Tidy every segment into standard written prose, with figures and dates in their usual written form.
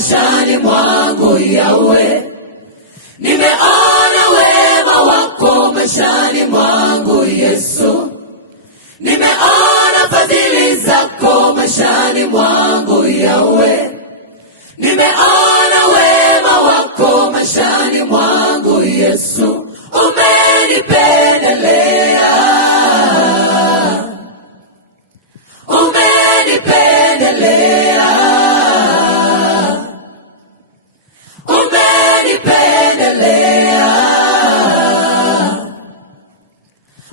maishani mwangu Yahweh. Nimeona wema wako maishani mwangu Yesu. Nimeona fadhili zako maishani mwangu Yahweh. Nimeona wema wako maishani mwangu Yesu. Umenipendelea, umenipendelea, umenipendelea,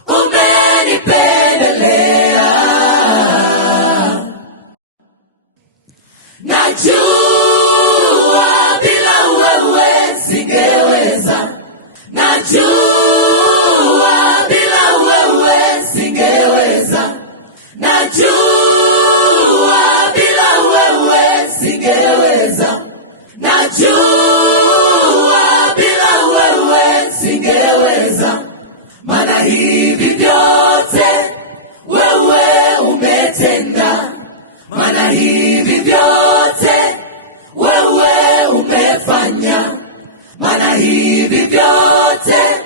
umenipendelea. Najua bila wewe singeweza, najua bila wewe singeweza, najua bila wewe singeweza, najua bila wewe singeweza. Maana hivi vyote wewe umetenda, maana hivi vyote wewe umefanya, maana hivi vyote